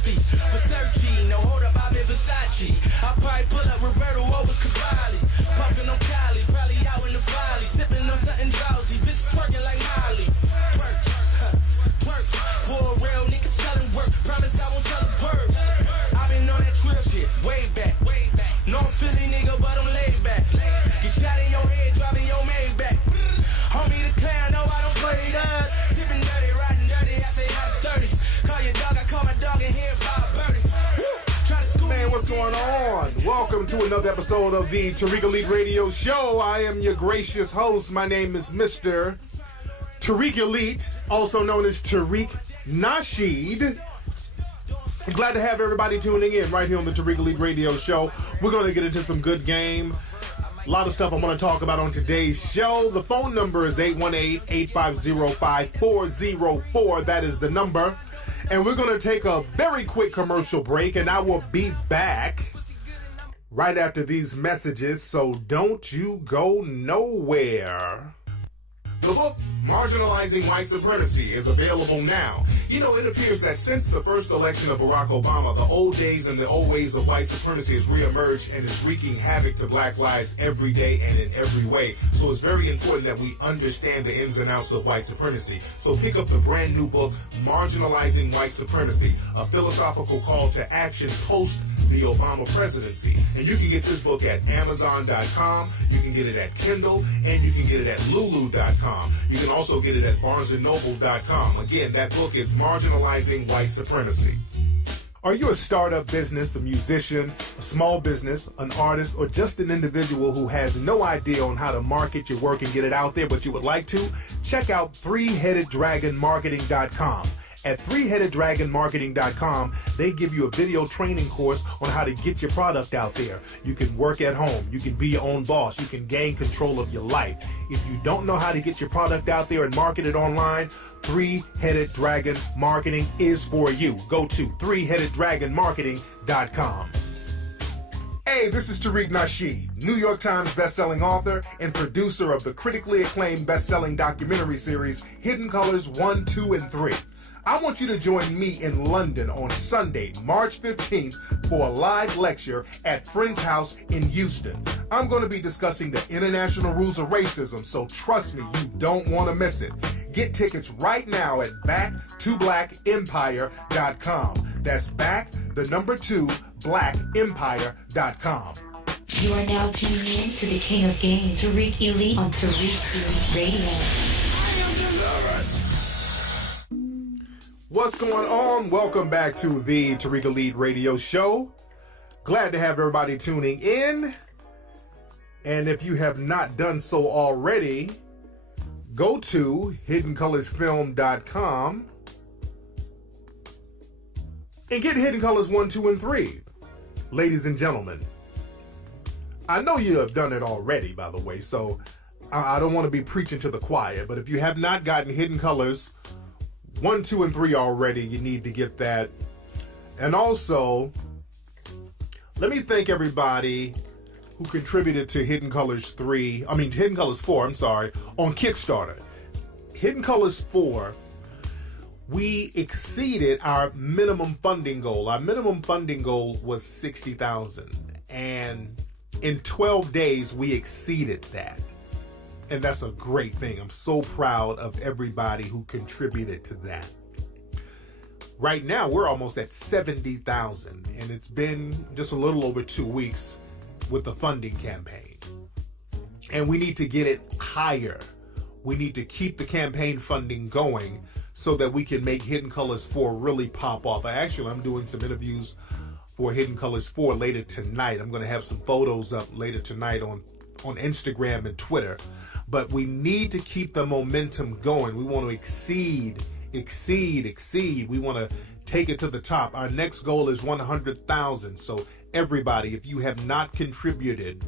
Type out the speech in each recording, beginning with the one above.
thirsty. Versace, no hold up, I'm in Versace. I probably pull up Roberto over Cavalli. Puffin' on Cali, probably out in the valley. Sippin' on something drowsy, bitch twerking like Miley. Twerk, twerk, for a real nigga selling work. Promise I won't tell a word. I been on that trip shit, way back. North Philly nigga, but I'm laid back. Get shot in your head, driving your Maybach. Homie the clan, no, I don't play that. Sippin' dirty, riding dirty, I say I'm 30. Call your dog, I call my dog in here by a birdie. Man, what's going on? Welcome to another episode of the Tariq Elite Radio Show. I am your gracious host. My name is Mr. Tariq Elite, also known as Tariq Nasheed. I'm glad to have everybody tuning in right here on the Tariq Elite Radio Show. We're going to get into some good game. A lot of stuff I'm going to talk about on today's show. The phone number is 818-850-5404. That is the number. And we're going to take a very quick commercial break, and I will be back right after these messages, so don't you go nowhere. The book, Marginalizing White Supremacy, is available now. You know, it appears that since the first election of Barack Obama, the old days and the old ways of white supremacy has reemerged and is wreaking havoc to black lives every day and in every way. So it's very important that we understand the ins and outs of white supremacy. So pick up the brand new book, Marginalizing White Supremacy, a philosophical call to action post the Obama presidency. And you can get this book at Amazon.com, you can get it at Kindle, and you can get it at Lulu.com. You can also get it at BarnesandNoble.com. Again, that book is Marginalizing White Supremacy. Are you a startup business, a musician, a small business, an artist, or just an individual who has no idea on how to market your work and get it out there, but you would like to? Check out ThreeHeadedDragonMarketing.com. At ThreeHeadedDragonMarketing.com, they give you a video training course on how to get your product out there. You can work at home. You can be your own boss. You can gain control of your life. If you don't know how to get your product out there and market it online, Three-Headed Dragon Marketing is for you. Go to ThreeHeadedDragonMarketing.com. Hey, this is Tariq Nasheed, New York Times bestselling author and producer of the critically acclaimed bestselling documentary series Hidden Colors 1, 2, and 3. I want you to join me in London on Sunday, March 15th for a live lecture at Friend's House in Houston. I'm going to be discussing the international rules of racism, so trust me, you don't want to miss it. Get tickets right now at back2blackempire.com. That's back, the number 2, blackempire.com. You are now tuning in to the King of Game, Tariq Elite on Tariq Elite Radio. I am delivered. What's going on? Welcome back to the Tariq Elite Radio Show. Glad to have everybody tuning in. And if you have not done so already, go to HiddenColorsFilm.com and get Hidden Colors 1, 2, and 3. Ladies and gentlemen, I know you have done it already, by the way, so I don't want to be preaching to the choir, but if you have not gotten Hidden Colors 1, 2, and 3 already, you need to get that. And also, let me thank everybody who contributed to Hidden Colors 4, on Kickstarter. Hidden Colors 4, we exceeded our minimum funding goal. Our minimum funding goal was $60,000. And in 12 days, we exceeded that. And that's a great thing. I'm so proud of everybody who contributed to that. Right now, we're almost at 70,000, and it's been just a little over 2 weeks with the funding campaign. And we need to get it higher. We need to keep the campaign funding going so that we can make Hidden Colors 4 really pop off. I'm doing some interviews for Hidden Colors 4 later tonight. I'm going to have some photos up later tonight on Instagram and Twitter. But we need to keep the momentum going. We want to exceed. We want to take it to the top. Our next goal is 100,000. So everybody, if you have not contributed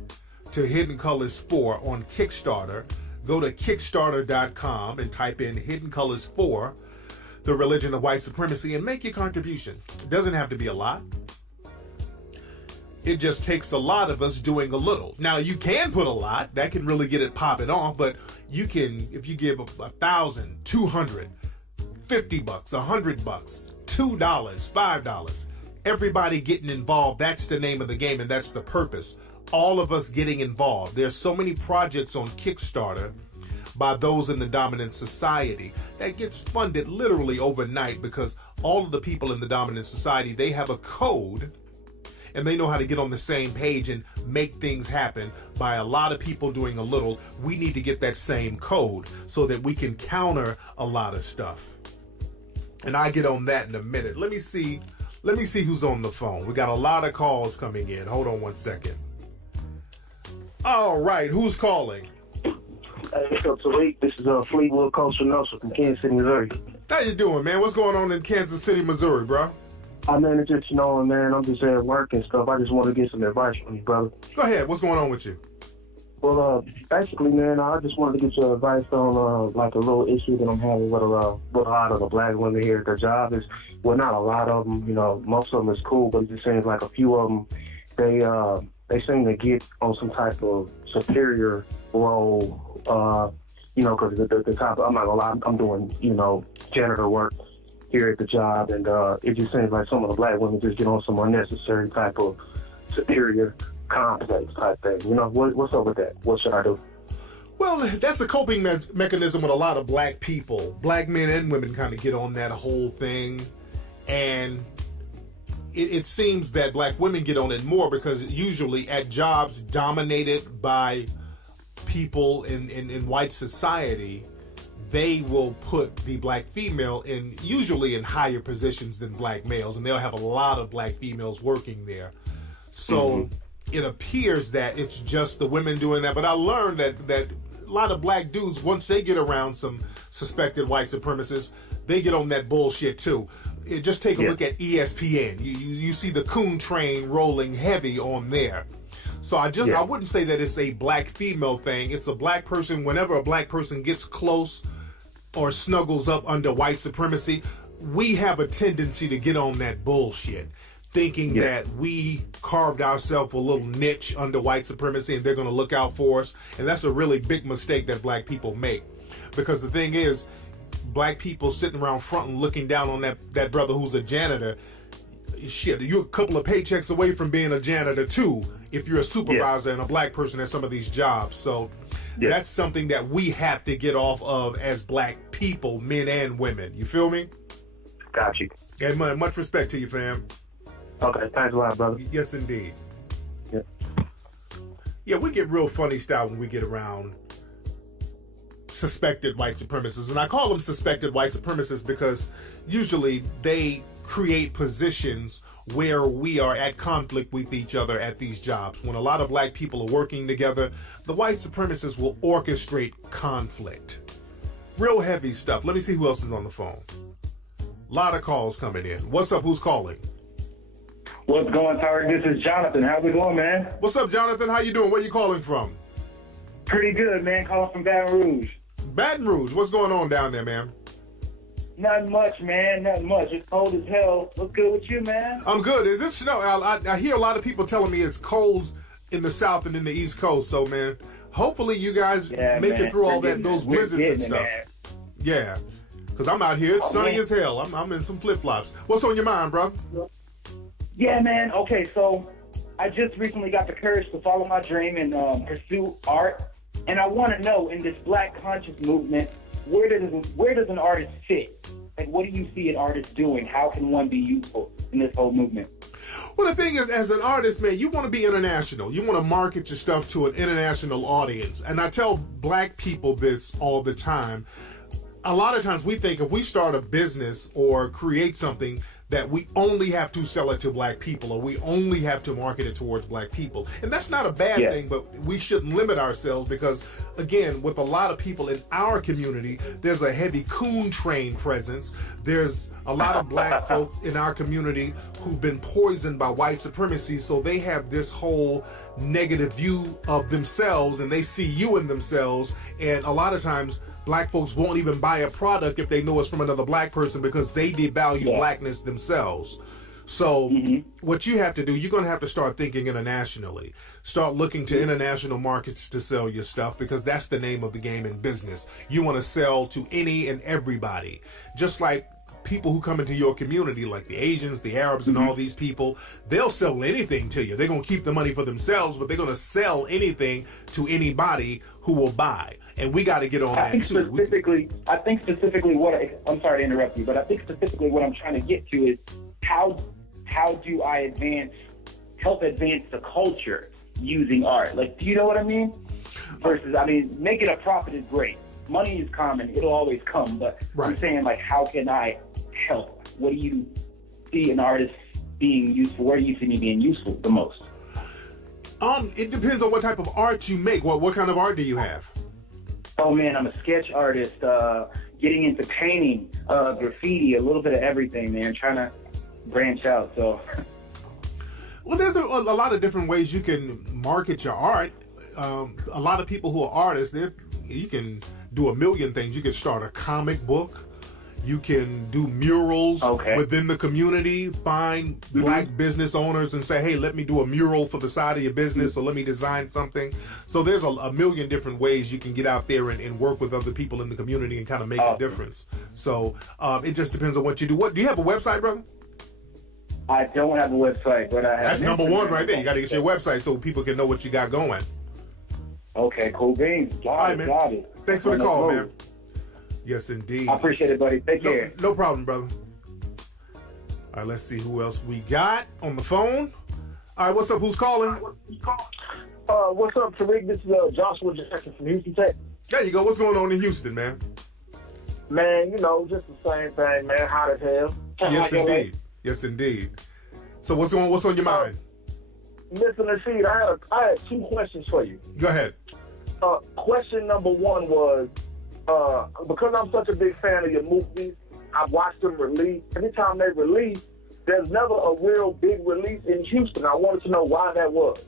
to Hidden Colors 4 on Kickstarter, go to Kickstarter.com and type in Hidden Colors 4, the religion of white supremacy, and make your contribution. It doesn't have to be a lot. It just takes a lot of us doing a little. Now, you can put a lot. That can really get it popping off. But you can, if you give $1,000, $200, $50, $100, $2, $5. Everybody getting involved. That's the name of the game, and that's the purpose. All of us getting involved. There's so many projects on Kickstarter by those in the dominant society that gets funded literally overnight because all of the people in the dominant society, they have a code and they know how to get on the same page and make things happen by a lot of people doing a little. We need to get that same code so that we can counter a lot of stuff. And I get on that in a minute. Let me see who's on the phone. We got a lot of calls coming in. Hold on one second. All right, who's calling? Hey, what's up, Tariq? This is Fleetwood Coastal Nelson from Kansas City, Missouri. How you doing, man? What's going on in Kansas City, Missouri, bro? It's just, man, I'm just at work and stuff. I just want to get some advice from you, brother. Go ahead. What's going on with you? Well, basically, man, I just wanted to get your advice on, like, a little issue that I'm having with a lot of the black women here at the job. Well, not a lot of them, most of them is cool, but it just seems like a few of them, they seem to get on some type of superior role, because the top, I'm not gonna lie, I'm doing, janitor work here at the job, and it just seems like some of the black women just get on some unnecessary type of superior complex type thing. What's up with that? What should I do? Well, that's a coping mechanism with a lot of black people. Black men and women kind of get on that whole thing, and it seems that black women get on it more because usually at jobs dominated by people in white society, they will put the black female usually in higher positions than black males, and they'll have a lot of black females working there. So it appears that it's just the women doing that. But I learned that a lot of black dudes, once they get around some suspected white supremacists, they get on that bullshit too. Just take a look at ESPN. You see the coon train rolling heavy on there. So I wouldn't say that it's a black female thing. It's a black person. Whenever a black person gets close or snuggles up under white supremacy, we have a tendency to get on that bullshit, thinking that we carved ourselves a little niche under white supremacy and they're going to look out for us. And that's a really big mistake that black people make. Because the thing is, black people sitting around front and looking down on that brother who's a janitor, shit, you're a couple of paychecks away from being a janitor too, if you're a supervisor and a black person at some of these jobs. So that's something that we have to get off of as black people, men and women. You feel me? Got you. And much respect to you, fam. Okay, thanks a lot, brother. Yes, indeed. Yeah, we get real funny style when we get around suspected white supremacists. And I call them suspected white supremacists because usually they create positions where we are at conflict with each other at these jobs. When a lot of black people are working together, the white supremacists will orchestrate conflict. Real heavy stuff. Let me see who else is on the phone. A lot of calls coming in. What's up? Who's calling? What's going, Tariq? This is Jonathan. How's it going, man? What's up, Jonathan? How you doing? Where you calling from? Pretty good, man. Calling from Baton Rouge. Baton Rouge. What's going on down there, man? Nothing much, man. Nothing much. It's cold as hell. What's good with you, man? I'm good. Is it snow? I hear a lot of people telling me it's cold in the South and in the East Coast. So, man, hopefully you guys make it through all those blizzards and stuff. Yeah, because I'm out here. It's sunny as hell. I'm in some flip-flops. What's on your mind, bro? Yeah, man. Okay, so I just recently got the courage to follow my dream and pursue art. And I want to know, in this black conscious movement, where does an artist fit? Like, what do you see an artist doing? How can one be useful in this whole movement? Well, the thing is, as an artist, man, you want to be international. You want to market your stuff to an international audience. And I tell black people this all the time. A lot of times we think if we start a business or create something that we only have to sell it to black people or we only have to market it towards black people. And that's not a bad thing, but we shouldn't limit ourselves because, again, with a lot of people in our community, there's a heavy coon train presence. There's a lot of black folks in our community who've been poisoned by white supremacy, so they have this whole negative view of themselves and they see you in themselves. And a lot of times, black folks won't even buy a product if they know it's from another black person because they devalue blackness themselves. So what you have to do, you're going to have to start thinking internationally. Start looking to international markets to sell your stuff because that's the name of the game in business. You want to sell to any and everybody. Just like people who come into your community, like the Asians, the Arabs, and all these people, they'll sell anything to you. They're going to keep the money for themselves, but they're going to sell anything to anybody who will buy. And we got to get on that too. I think specifically I'm sorry to interrupt you, but I think specifically what I'm trying to get to is how do I help advance the culture using art? Like, do you know what I mean? Versus, I mean, making a profit is great. Money is common. It'll always come. But right. I'm saying, like, how can I help? What do you see an artist being useful? Where do you see me being useful the most? It depends on what type of art you make. What kind of art do you have? Oh, man, I'm a sketch artist, getting into painting, graffiti, a little bit of everything, man, trying to branch out, so... Well, there's a lot of different ways you can market your art. A lot of people who are artists, you can do a million things. You can start a comic book. You can do murals within the community, find black business owners and say, hey, let me do a mural for the side of your business, or let me design something. So there's a million different ways you can get out there and work with other people in the community and kind of make a difference. So it just depends on what you do. Do you have a website, brother? I don't have a website, but I have... That's number one right there. You got to get your website so people can know what you got going. Okay, cool beans. Got it. Thanks for the call, man. Yes, indeed. I appreciate it, buddy. Take care. No problem, brother. All right, let's see who else we got on the phone. All right, what's up? Who's calling? What's up, Tariq? This is Joshua Jackson from Houston, Texas. There you go. What's going on in Houston, man? Man, you know, just the same thing, man. Hot as hell. Yes, indeed. Yes, indeed. So what's on your mind? Mr. Nasheed, I had two questions for you. Go ahead. Question number one was, because I'm such a big fan of your movies, I've watched them release. Anytime they release, there's never a real big release in Houston. I wanted to know why that was.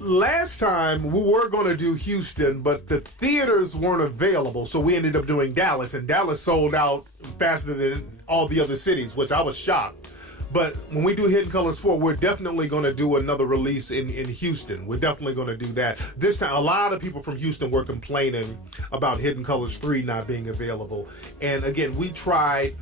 Last time we were going to do Houston, but the theaters weren't available, so we ended up doing Dallas, and Dallas sold out faster than all the other cities, which I was shocked. But when we do Hidden Colors 4, we're definitely going to do another release in Houston. We're definitely going to do that. This time, a lot of people from Houston were complaining about Hidden Colors 3 not being available. And again, we tried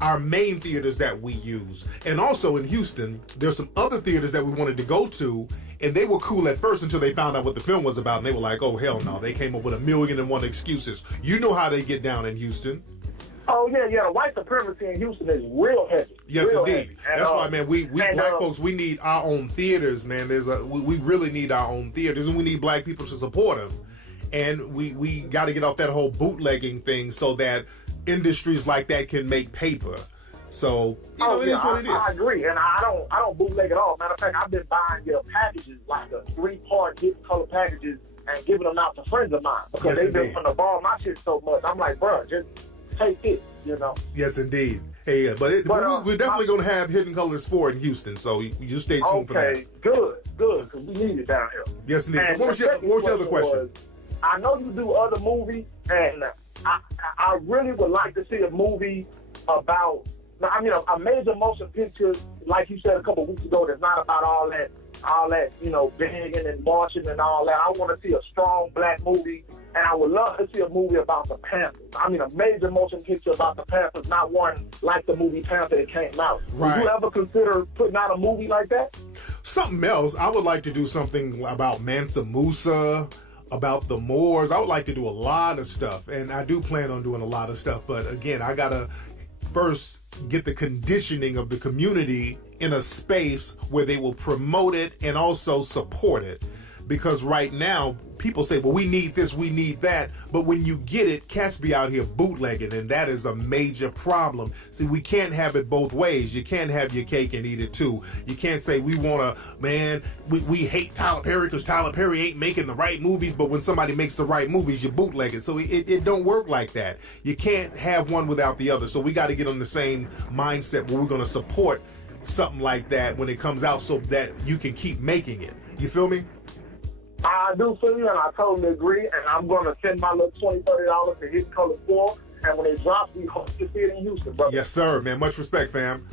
our main theaters that we use. And also in Houston, there's some other theaters that we wanted to go to, and they were cool at first until they found out what the film was about, and they were like, oh, hell no. They came up with 1,000,001 excuses. You know how they get down in Houston. Oh, yeah. The white supremacy in Houston is real heavy. Yes, real indeed. Heavy. That's why, man, we black folks, we need our own theaters, man. We really need our own theaters, and we need black people to support them. And we got to get off that whole bootlegging thing so that industries like that can make paper. So, it is what it is. I agree, and I don't bootleg at all. Matter of fact, I've been buying your packages, like the 3-part Hidden Color packages, and giving them out to friends of mine because they've been from the ball my shit so much. I'm like, bro, just take it, you know. Yes, indeed. Hey, but we're definitely going to have Hidden Colors 4 in Houston, so you stay tuned for that. Okay, good, because we need it down here. Yes, indeed. What was your other question? I know you do other movies, and I really would like to see a movie about, I mean, a major motion picture, like you said a couple of weeks ago, that's not about all that, banging and marching and all that. I want to see a strong black movie, and I would love to see a movie about the Panthers. I mean, a major motion picture about the Panthers, not one like the movie Panther that came out. Right. Would you ever consider putting out a movie like that? Something else. I would like to do something about Mansa Musa, about the Moors. I would like to do a lot of stuff, and I do plan on doing a lot of stuff. But again, I gotta first get the conditioning of the community in a space where they will promote it and also support it. Because right now, people say, well, we need this, we need that. But when you get it, cats be out here bootlegging, and that is a major problem. See, we can't have it both ways. You can't have your cake and eat it too. You can't say we hate Tyler Perry because Tyler Perry ain't making the right movies, but when somebody makes the right movies, you bootleg it. So it don't work like that. You can't have one without the other. So we got to get on the same mindset where we're going to support something like that when it comes out so that you can keep making it. You feel me? I do feel you, and I totally agree. And I'm going to send my little $20, $30 to Hidden Color 4. And when it drops, we hope to see it in Houston, brother. Yes, sir, man. Much respect, fam.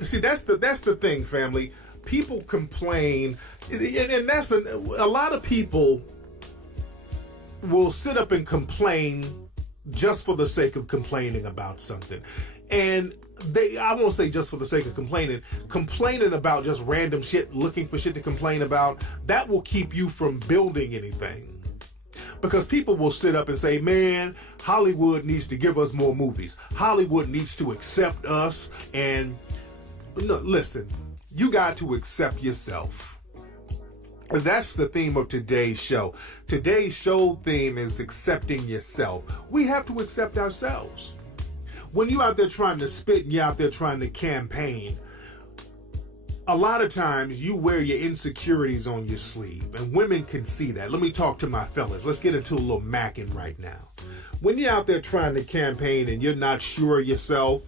See, that's the thing, family. People complain, and that's a lot of people will sit up and complain just for the sake of complaining about something. And I won't say just for the sake of complaining about just random shit, looking for shit to complain about, that will keep you from building anything. Because people will sit up and say, man, Hollywood needs to give us more movies. Hollywood needs to accept us. And no, listen, you got to accept yourself. And that's the theme of today's show. Today's show theme is accepting yourself. We have to accept ourselves. When you're out there trying to spit and you're out there trying to campaign, a lot of times you wear your insecurities on your sleeve, and women can see that. Let me talk to my fellas. Let's get into a little macking right now. When you're out there trying to campaign and you're not sure of yourself,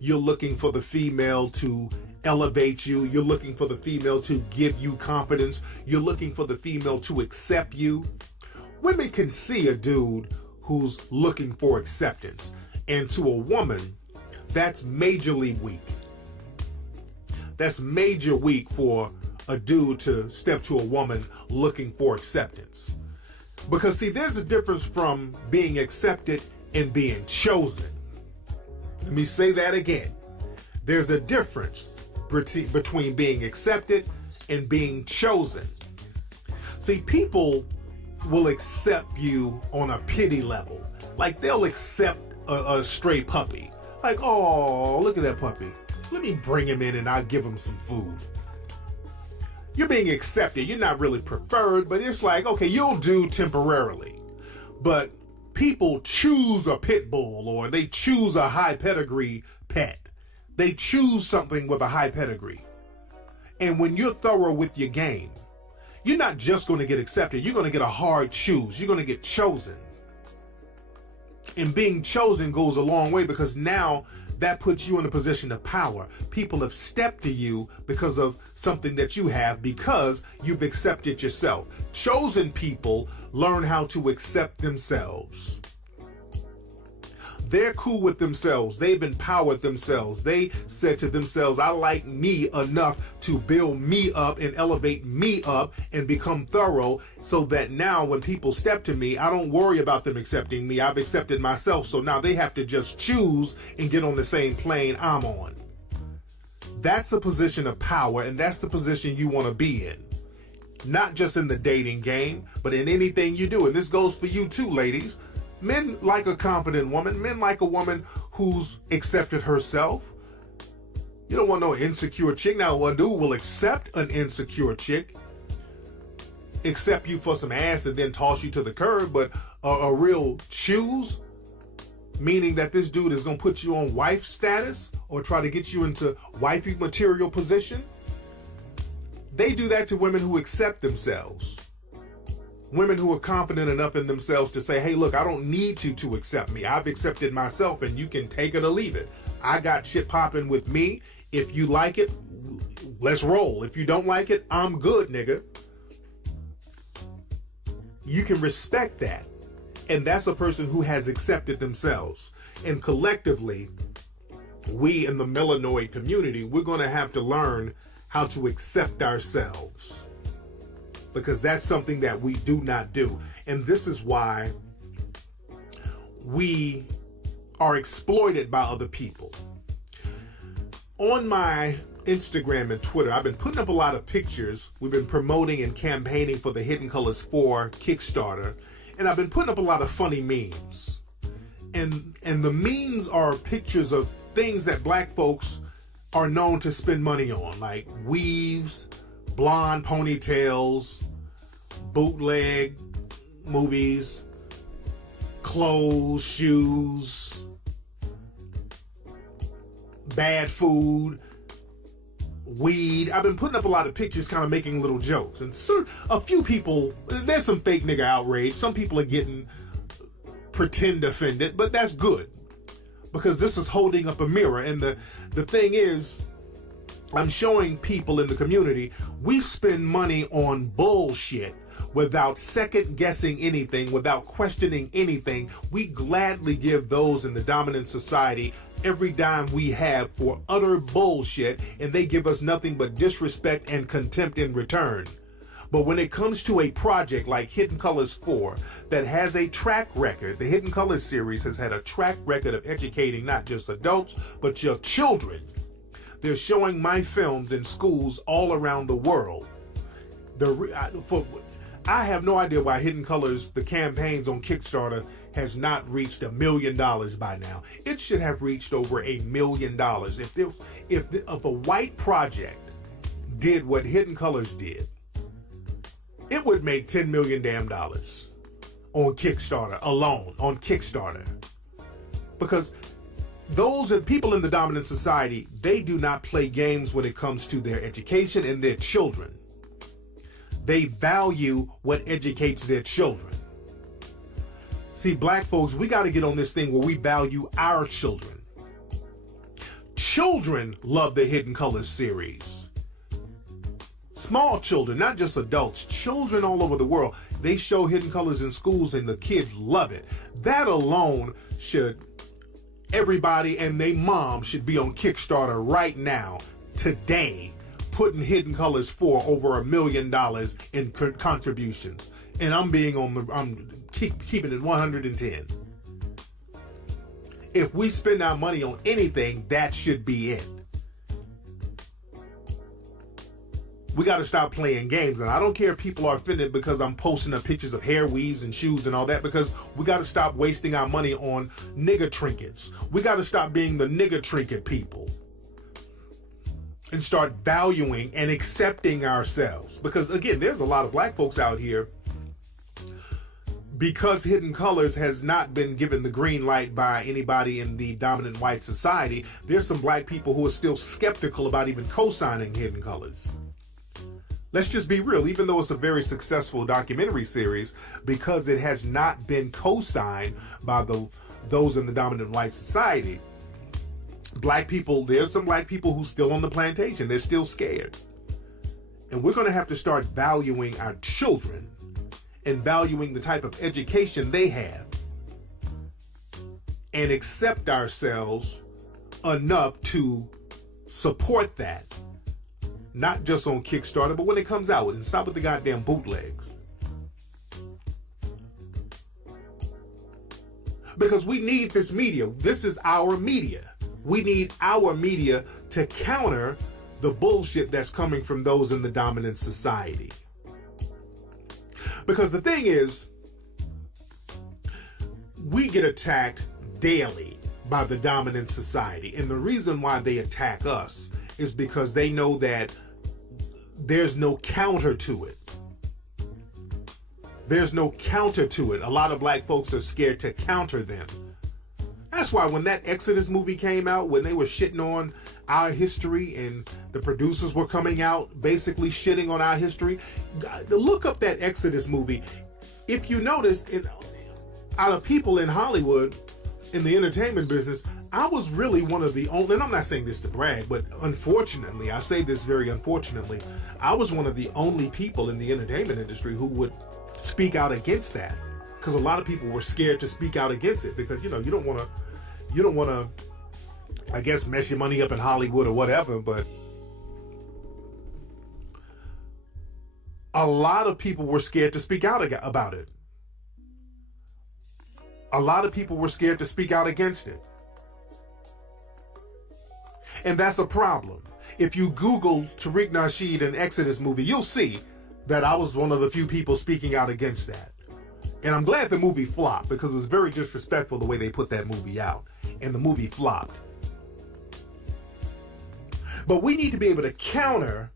you're looking for the female to elevate you. You're looking for the female to give you confidence. You're looking for the female to accept you. Women can see a dude who's looking for acceptance. And to a woman, that's majorly weak. That's major weak for a dude to step to a woman looking for acceptance. Because see, there's a difference from being accepted and being chosen. Let me say that again. There's a difference between being accepted and being chosen. See, people will accept you on a pity level. Like they'll accept a stray puppy. Like, oh, look at that puppy. Let me bring him in and I'll give him some food. You're being accepted. You're not really preferred, but it's like, okay, you'll do temporarily. But people choose a pit bull or they choose a high pedigree pet. They choose something with a high pedigree. And when you're thorough with your game, you're not just going to get accepted. You're going to get a hard choose. You're going to get chosen. And being chosen goes a long way because now that puts you in a position of power. People have stepped to you because of something that you have because you've accepted yourself. Chosen people learn how to accept themselves. They're cool with themselves. They've empowered themselves. They said to themselves, I like me enough to build me up and elevate me up and become thorough so that now when people step to me, I don't worry about them accepting me. I've accepted myself. So now they have to just choose and get on the same plane I'm on. That's a position of power, and that's the position you want to be in. Not just in the dating game, but in anything you do. And this goes for you too, ladies. Men like a confident woman. Men like a woman who's accepted herself. You don't want no insecure chick. Now, a dude will accept an insecure chick, accept you for some ass and then toss you to the curb, but a real choose, meaning that this dude is going to put you on wife status or try to get you into wifey material position. They do that to women who accept themselves. Women who are confident enough in themselves to say, hey, look, I don't need you to accept me. I've accepted myself and you can take it or leave it. I got shit popping with me. If you like it, let's roll. If you don't like it, I'm good, nigga. You can respect that. And that's a person who has accepted themselves. And collectively, we in the melanoid community, we're going to have to learn how to accept ourselves. Because that's something that we do not do. And this is why we are exploited by other people. On my Instagram and Twitter, I've been putting up a lot of pictures. We've been promoting and campaigning for the Hidden Colors 4 Kickstarter. And I've been putting up a lot of funny memes. And the memes are pictures of things that black folks are known to spend money on. Like weaves, blonde ponytails, bootleg movies, clothes, shoes, bad food, weed. I've been putting up a lot of pictures kind of making little jokes. And so a few people, there's some fake nigga outrage. Some people are getting pretend offended, but that's good. Because this is holding up a mirror. And the thing is, I'm showing people in the community, we spend money on bullshit without second guessing anything, without questioning anything. We gladly give those in the dominant society every dime we have for utter bullshit, and they give us nothing but disrespect and contempt in return. But when it comes to a project like Hidden Colors 4 that has a track record, the Hidden Colors series has had a track record of educating not just adults, but your children. They're showing my films in schools all around the world. I have no idea why Hidden Colors, the campaigns on Kickstarter, has not reached $1 million by now. It should have reached over $1 million. If a white project did what Hidden Colors did, it would make $10 million on Kickstarter alone, on Kickstarter. Because those are people in the dominant society, they do not play games when it comes to their education and their children. They value what educates their children. See, black folks, we got to get on this thing where we value our children. Children love the Hidden Colors series. Small children, not just adults, children all over the world, they show Hidden Colors in schools and the kids love it. That alone should, everybody and their mom should be on Kickstarter right now, today, putting Hidden Colors 4 over $1 million in contributions. And I'm keeping it 110. If we spend our money on anything, that should be it. We got to stop playing games. And I don't care if people are offended because I'm posting up pictures of hair weaves and shoes and all that, because we got to stop wasting our money on nigger trinkets. We got to stop being the nigger trinket people and start valuing and accepting ourselves. Because again, there's a lot of black folks out here, because Hidden Colors has not been given the green light by anybody in the dominant white society, there's some black people who are still skeptical about even co-signing Hidden Colors. Let's just be real, even though it's a very successful documentary series, because it has not been co-signed by those in the dominant white society, black people, there's some black people who's still on the plantation. They're still scared. And we're going to have to start valuing our children and valuing the type of education they have and accept ourselves enough to support that. Not just on Kickstarter, but when it comes out, and stop with the goddamn bootlegs. Because we need this media. This is our media. We need our media to counter the bullshit that's coming from those in the dominant society. Because the thing is, we get attacked daily by the dominant society. And the reason why they attack us is because they know that there's no counter to it. There's no counter to it. A lot of black folks are scared to counter them. That's why when that Exodus movie came out, when they were shitting on our history and the producers were coming out basically shitting on our history, look up that Exodus movie. If you notice, out of people in Hollywood, in the entertainment business, I was really one of the only, and I'm not saying this to brag, but unfortunately, I say this very unfortunately, I was one of the only people in the entertainment industry who would speak out against that. Because a lot of people were scared to speak out against it because, you don't want to, I guess, mess your money up in Hollywood or whatever, but a lot of people were scared to speak out about it. A lot of people were scared to speak out against it. And that's a problem. If you Google Tariq Nasheed and Exodus movie, you'll see that I was one of the few people speaking out against that. And I'm glad the movie flopped because it was very disrespectful the way they put that movie out. And the movie flopped. But we need to be able to counter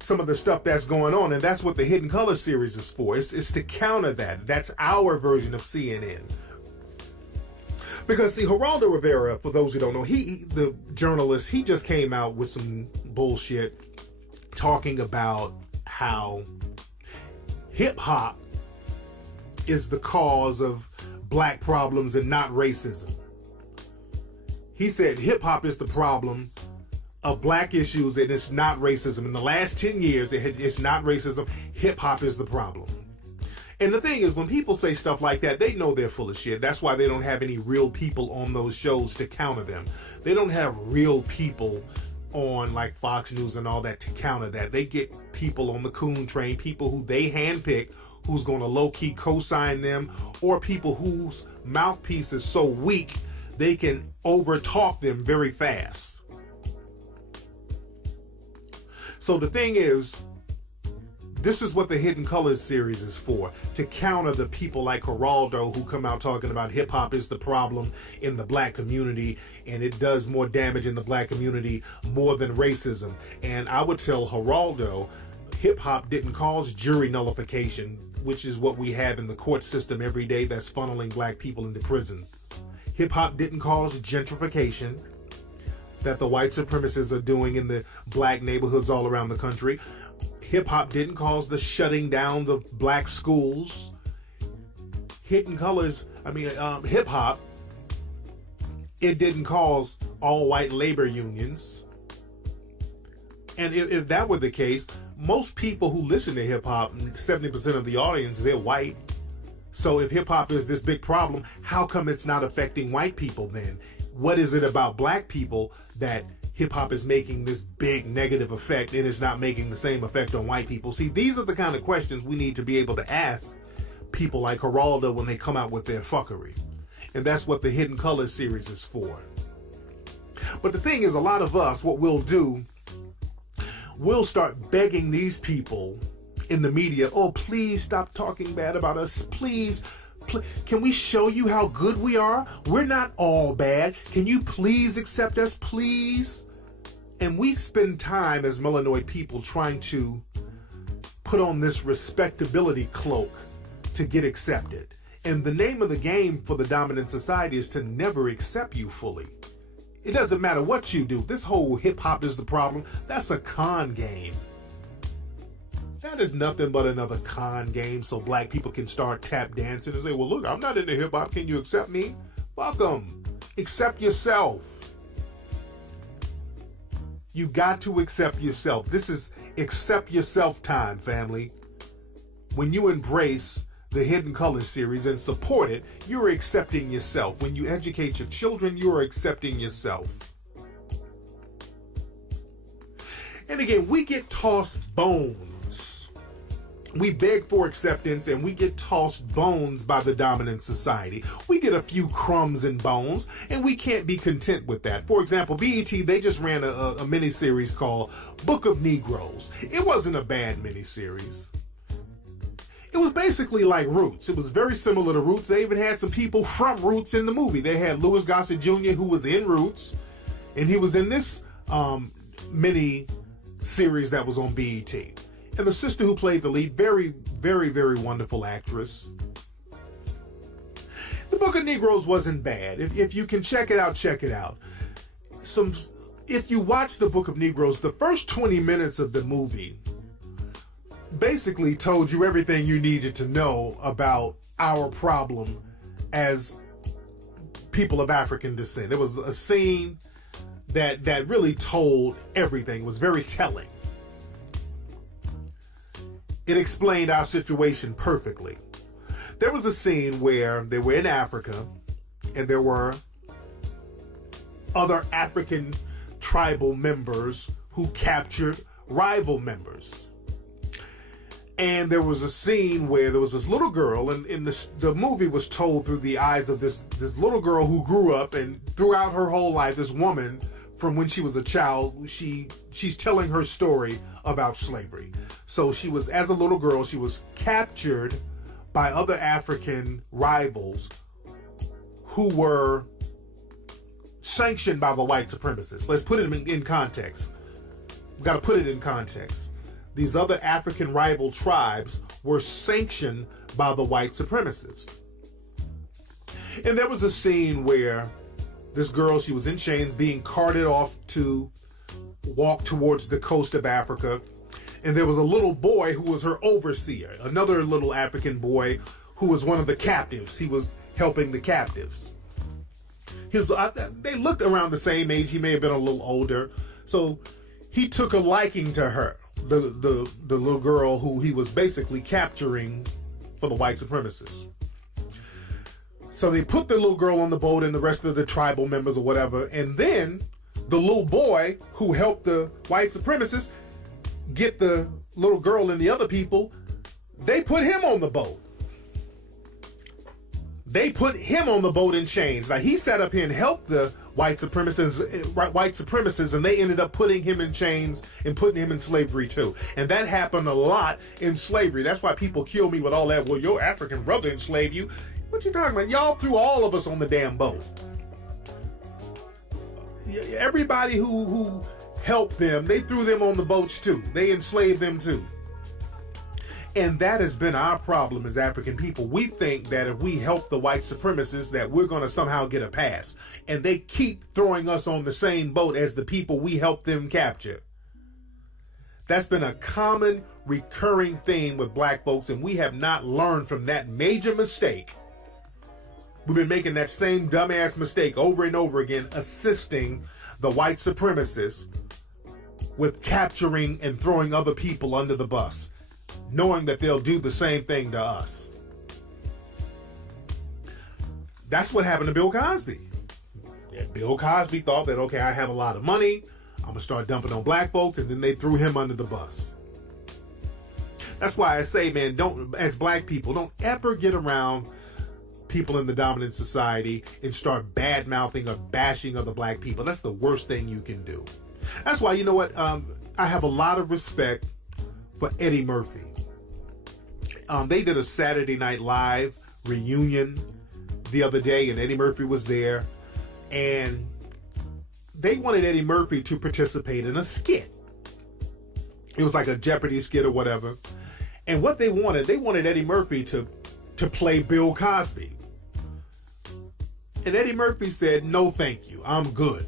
some of the stuff that's going on. And that's what the Hidden Colors series is for. It's to counter that. That's our version of CNN. Because, see, Geraldo Rivera, for those who don't know, the journalist, he just came out with some bullshit talking about how hip-hop is the cause of black problems and not racism. He said hip-hop is the problem of black issues and it's not racism. In the last 10 years, it's not racism. Hip-hop is the problem. And the thing is, when people say stuff like that, they know they're full of shit. That's why they don't have any real people on those shows to counter them. They don't have real people on like Fox News and all that to counter that. They get people on the coon train, people who they handpick, who's going to low-key co-sign them, or people whose mouthpiece is so weak they can overtalk them very fast. So the thing is, this is what the Hidden Colors series is for, to counter the people like Geraldo who come out talking about hip-hop is the problem in the black community and it does more damage in the black community more than racism. And I would tell Geraldo, hip-hop didn't cause jury nullification, which is what we have in the court system every day that's funneling black people into prison. Hip-hop didn't cause gentrification that the white supremacists are doing in the black neighborhoods all around the country. Hip-hop didn't cause the shutting down of black schools. Hip-hop, it didn't cause all-white labor unions. And if that were the case, most people who listen to hip-hop, 70% of the audience, they're white. So if hip-hop is this big problem, how come it's not affecting white people then? What is it about black people that hip-hop is making this big negative effect and it's not making the same effect on white people? See, these are the kind of questions we need to be able to ask people like Geraldo when they come out with their fuckery. And that's what the Hidden Colors series is for. But the thing is, a lot of us, what we'll do, we'll start begging these people in the media, oh, please stop talking bad about us. Please, can we show you how good we are? We're not all bad. Can you please accept us, please? And we spend time as melanoid people trying to put on this respectability cloak to get accepted. And the name of the game for the dominant society is to never accept you fully. It doesn't matter what you do. This whole hip-hop is the problem. That's a con game. That is nothing but another con game so black people can start tap dancing and say, well, look, I'm not into hip-hop. Can you accept me? Welcome. Accept yourself. You got to accept yourself. This is accept yourself time, family. When you embrace the Hidden Colors series and support it, you're accepting yourself. When you educate your children, you're accepting yourself. And again, we get tossed bones. We beg for acceptance and we get tossed bones by the dominant society. We get a few crumbs and bones and we can't be content with that. For example, BET, they just ran a mini-series called Book of Negroes. It wasn't a bad mini-series. It was basically like Roots. It was very similar to Roots. They even had some people from Roots in the movie. They had Louis Gossett Jr., who was in Roots, and he was in this mini-series that was on BET. And the sister who played the lead, very, very, very wonderful actress. The Book of Negroes wasn't bad. If you can check it out, check it out. If you watch the Book of Negroes, the first 20 minutes of the movie basically told you everything you needed to know about our problem as people of African descent. It was a scene that really told everything. It was very telling. It explained our situation perfectly. There was a scene where they were in Africa and there were other African tribal members who captured rival members. And there was a scene where there was this little girl, and the movie was told through the eyes of this little girl who grew up, and throughout her whole life, this woman, from when she was a child, she's telling her story about slavery. So she was, as a little girl, she was captured by other African rivals who were sanctioned by the white supremacists. Let's put it in context. We've got to put it in context. These other African rival tribes were sanctioned by the white supremacists. And there was a scene where this girl, she was in chains, being carted off to walk towards the coast of Africa. And there was a little boy who was her overseer, another little African boy who was one of the captives. He was helping the captives. They looked around the same age. He may have been a little older. So he took a liking to her, the little girl who he was basically capturing for the white supremacists. So they put the little girl on the boat and the rest of the tribal members or whatever. And then the little boy who helped the white supremacists get the little girl and the other people, they put him on the boat. They put him on the boat in chains. Now, he sat up here and helped the white supremacists, and they ended up putting him in chains and putting him in slavery too. And that happened a lot in slavery. That's why people kill me with all that, well, your African brother enslaved you. What you talking about? Y'all threw all of us on the damn boat. Everybody who helped them, they threw them on the boats too. They enslaved them too. And that has been our problem as African people. We think that if we help the white supremacists, that we're going to somehow get a pass. And they keep throwing us on the same boat as the people we helped them capture. That's been a common recurring theme with black folks, and we have not learned from that major mistake. We've been making that same dumbass mistake over and over again, assisting the white supremacists with capturing and throwing other people under the bus, knowing that they'll do the same thing to us. That's what happened to Bill Cosby. Yeah, Bill Cosby thought that, okay, I have a lot of money, I'm going to start dumping on black folks, and then they threw him under the bus. That's why I say, man, don't, as black people, don't ever get around people in the dominant society and start bad-mouthing or bashing other black people. That's the worst thing you can do. That's why, you know what, I have a lot of respect for Eddie Murphy. They did a Saturday Night Live reunion the other day, and Eddie Murphy was there, and they wanted Eddie Murphy to participate in a skit. It was like a Jeopardy skit or whatever. And what they wanted Eddie Murphy to play Bill Cosby. And Eddie Murphy said, no thank you, I'm good.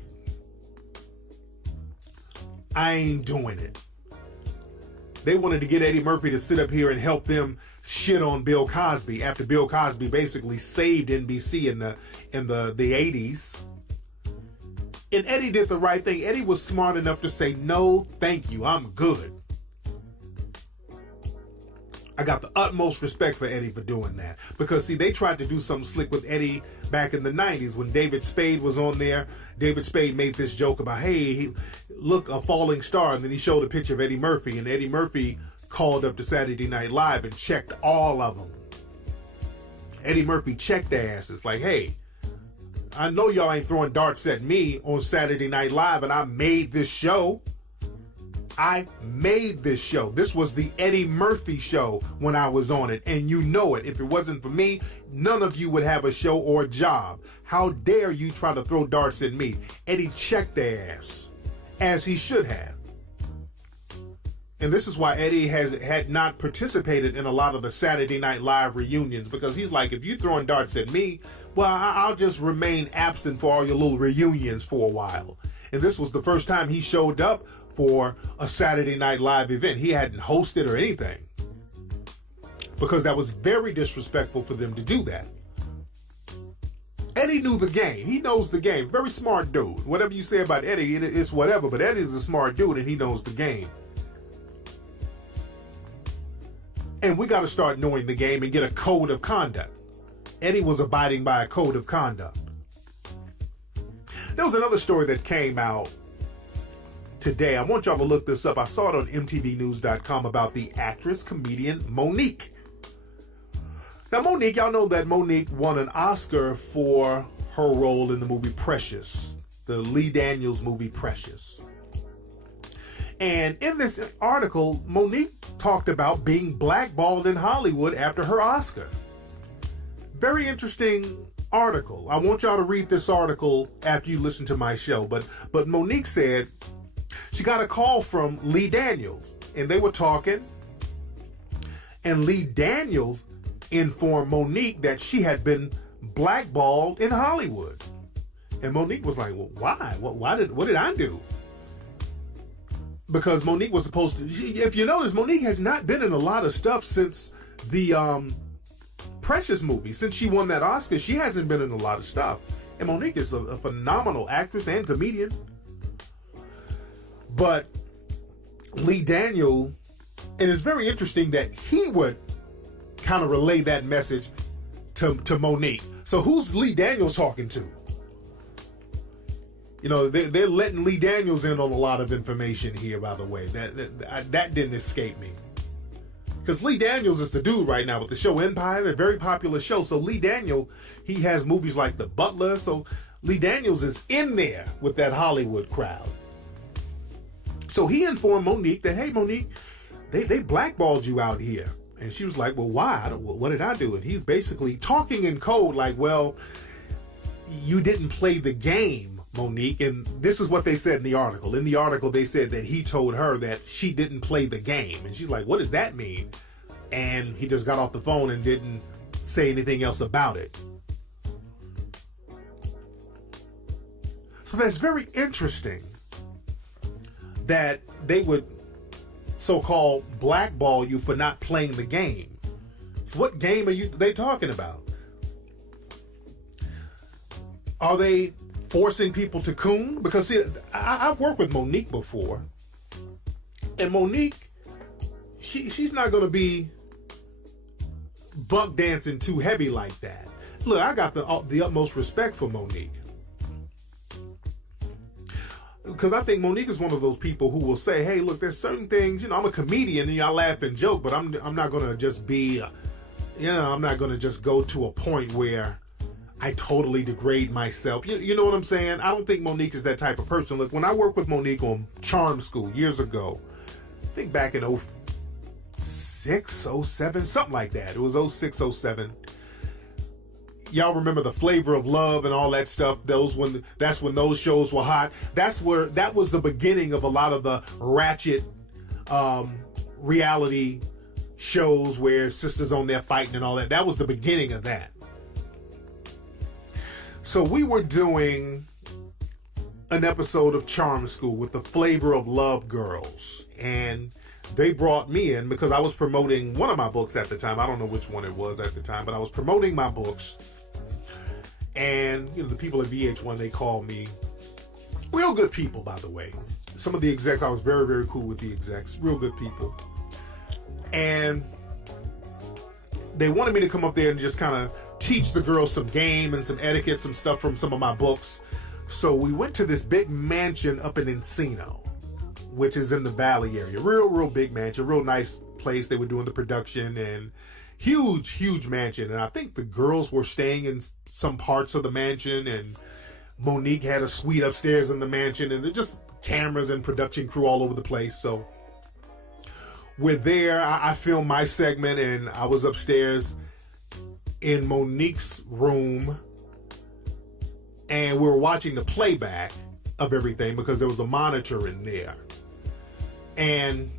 I ain't doing it. They wanted to get Eddie Murphy to sit up here and help them shit on Bill Cosby after Bill Cosby basically saved NBC in the 80s. And Eddie did the right thing. Eddie was smart enough to say, no, thank you, I'm good. I got the utmost respect for Eddie for doing that. Because, see, they tried to do something slick with Eddie back in the 90s when David Spade was on there. David Spade made this joke about, hey, look, a falling star. And then he showed a picture of Eddie Murphy. And Eddie Murphy called up to Saturday Night Live and checked all of them. Eddie Murphy checked their asses like, hey, I know y'all ain't throwing darts at me on Saturday Night Live, and I made this show. I made this show. This was the Eddie Murphy show when I was on it, and you know it. If it wasn't for me, none of you would have a show or a job. How dare you try to throw darts at me? Eddie checked their ass, as he should have. And this is why Eddie had not participated in a lot of the Saturday Night Live reunions, because he's like, if you're throwing darts at me, well, I'll just remain absent for all your little reunions for a while. And this was the first time he showed up for a Saturday Night Live event. He hadn't hosted or anything, because that was very disrespectful for them to do that. Eddie knew the game. He knows the game. Very smart dude. Whatever you say about Eddie, it's whatever, but Eddie's a smart dude and he knows the game. And we got to start knowing the game and get a code of conduct. Eddie was abiding by a code of conduct. There was another story that came out today. I want y'all to look this up. I saw it on mtvnews.com about the actress, comedian Monique. Now, Monique, y'all know that Monique won an Oscar for her role in the movie Precious, the Lee Daniels movie Precious. And in this article, Monique talked about being blackballed in Hollywood after her Oscar. Very interesting article. I want y'all to read this article after you listen to my show. But Monique said she got a call from Lee Daniels, and they were talking. And Lee Daniels informed Monique that she had been blackballed in Hollywood. And Monique was like, well, why? What did I do? Because Monique was supposed to, if you notice, Monique has not been in a lot of stuff since the Precious movie. Since she won that Oscar, she hasn't been in a lot of stuff. And Monique is a phenomenal actress and comedian. But Lee Daniel, and it's very interesting that he would kind of relay that message to Monique. So who's Lee Daniels talking to? You know, they're letting Lee Daniels in on a lot of information here, by the way. That didn't escape me. Because Lee Daniels is the dude right now with the show Empire, a very popular show. So Lee Daniels, he has movies like The Butler. So Lee Daniels is in there with that Hollywood crowd. So he informed Monique that, hey, Monique, they blackballed you out here. And she was like, well, why? What did I do? And he's basically talking in code like, well, you didn't play the game, Monique. And this is what they said in the article. In the article, they said that he told her that she didn't play the game. And she's like, what does that mean? And he just got off the phone and didn't say anything else about it. So that's very interesting that they would so-called blackball you for not playing the game. So what game are they talking about? Are they forcing people to coon? Because see, I've worked with Monique before, and Monique, she's not going to be buck dancing too heavy like that. Look, I got the utmost respect for Monique, because I think Monique is one of those people who will say, hey, look, there's certain things, I'm a comedian and y'all laugh and joke, but I'm not going to just be, I'm not going to just go to a point where I totally degrade myself. You know what I'm saying? I don't think Monique is that type of person. Look, when I worked with Monique on Charm School years ago, I think back in 06, 07, something like that. It was 06, 07. Y'all remember The Flavor of Love and all that stuff? That's when those shows were hot. That was the beginning of a lot of the ratchet reality shows where sisters on there fighting and all that. That was the beginning of that. So we were doing an episode of Charm School with The Flavor of Love girls, and they brought me in because I was promoting one of my books at the time. I don't know which one it was at the time, but I was promoting my books. And, the people at VH1, they called me real good people, by the way. Some of the execs, I was very, very cool with the execs. Real good people. And they wanted me to come up there and just kind of teach the girls some game and some etiquette, some stuff from some of my books. So we went to this big mansion up in Encino, which is in the Valley area. Real big mansion, real nice place. They were doing the production, and huge mansion. And I think the girls were staying in some parts of the mansion, and Monique had a suite upstairs in the mansion, and they're just cameras and production crew all over the place. So we're there. I filmed my segment, and I was upstairs in Monique's room, and we were watching the playback of everything because there was a monitor in there. And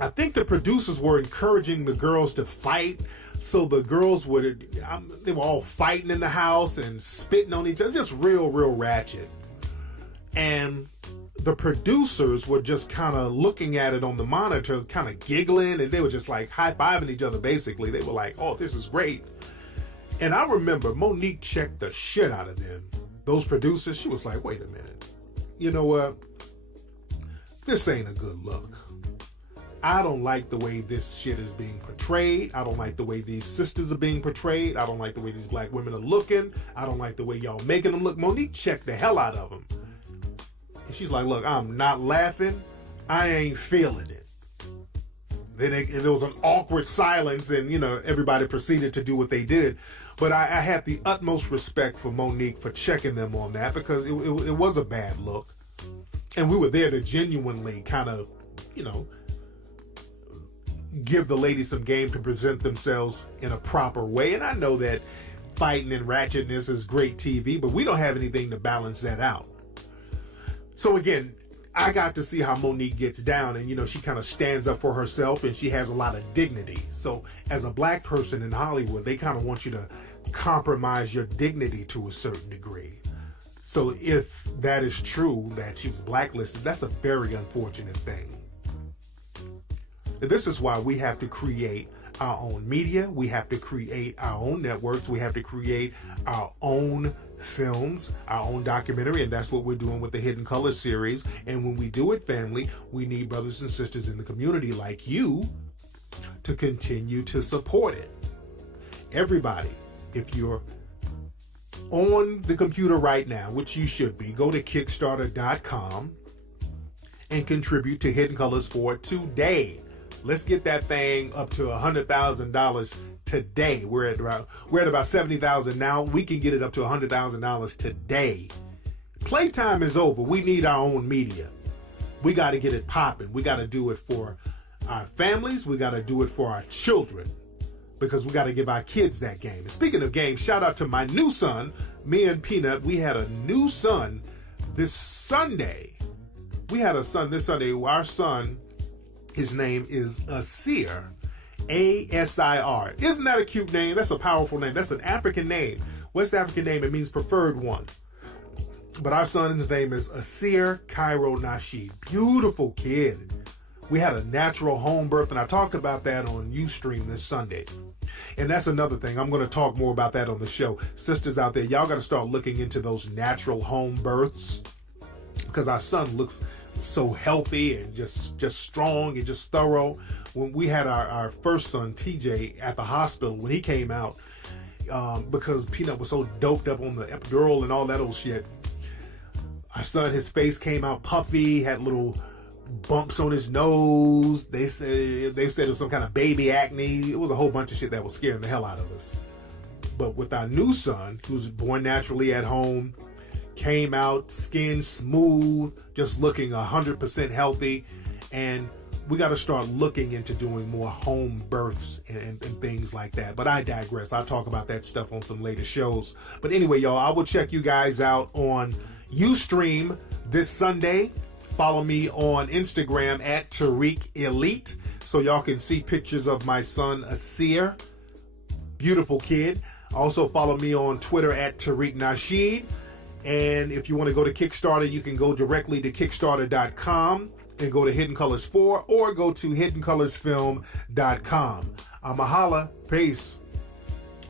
I think the producers were encouraging the girls to fight, so the girls they were all fighting in the house and spitting on each other, just real ratchet. And the producers were just kind of looking at it on the monitor, kind of giggling, and they were just like high-fiving each other, basically. They were like, oh, this is great. And I remember Monique checked the shit out of them. Those producers, she was like, wait a minute. You know what? This ain't a good look. I don't like the way this shit is being portrayed. I don't like the way these sisters are being portrayed. I don't like the way these black women are looking. I don't like the way y'all making them look. Monique checked the hell out of them. And she's like, look, I'm not laughing. I ain't feeling it. Then there was an awkward silence, and, everybody proceeded to do what they did. But I had the utmost respect for Monique for checking them on that, because it was a bad look. And we were there to genuinely kind of, give the ladies some game to present themselves in a proper way. And I know that fighting and ratchetness is great TV, but we don't have anything to balance that out. So again, I got to see how Monique gets down, and she kind of stands up for herself, and she has a lot of dignity. So as a black person in Hollywood, they kind of want you to compromise your dignity to a certain degree. So if that is true, that she was blacklisted, that's a very unfortunate thing. This is why we have to create our own media. We have to create our own networks. We have to create our own films, our own documentary, and that's what we're doing with the Hidden Colors series. And when we do it, family, we need brothers and sisters in the community like you to continue to support it. Everybody, if you're on the computer right now, which you should be, go to Kickstarter.com and contribute to Hidden Colors 4 today. Let's get that thing up to $100,000 today. We're at about $70,000 now. We can get it up to $100,000 today. Playtime is over. We need our own media. We got to get it popping. We got to do it for our families. We got to do it for our children, because we got to give our kids that game. And speaking of games, shout out to my new son. Me and Peanut, we had a new son this Sunday. Our son, his name is Asir. A-S-I-R. Isn't that a cute name? That's a powerful name. That's an African name. West African name, it means preferred one. But our son's name is Asir Tariq Nasheed. Beautiful kid. We had a natural home birth, and I talked about that on Ustream this Sunday. And that's another thing. I'm going to talk more about that on the show. Sisters out there, y'all got to start looking into those natural home births, because our son looks so healthy and just strong and just thorough. When we had our first son, TJ, at the hospital, when he came out, because Peanut was so doped up on the epidural and all that old shit, our son, his face came out puffy, had little bumps on his nose. They said it was some kind of baby acne. It was a whole bunch of shit that was scaring the hell out of us. But with our new son, who's born naturally at home, came out skin smooth, just looking 100% healthy, and we got to start looking into doing more home births and things like that. But I digress. I'll talk about that stuff on some later shows. But anyway, y'all, I will check you guys out on Ustream this Sunday. Follow me on Instagram at Tariq Elite, so y'all can see pictures of my son Asir. Beautiful kid. Also follow me on Twitter at Tariq Nasheed. And if you want to go to Kickstarter, you can go directly to Kickstarter.com and go to Hidden Colors 4, or go to HiddenColorsFilm.com. I'm a holla. Peace.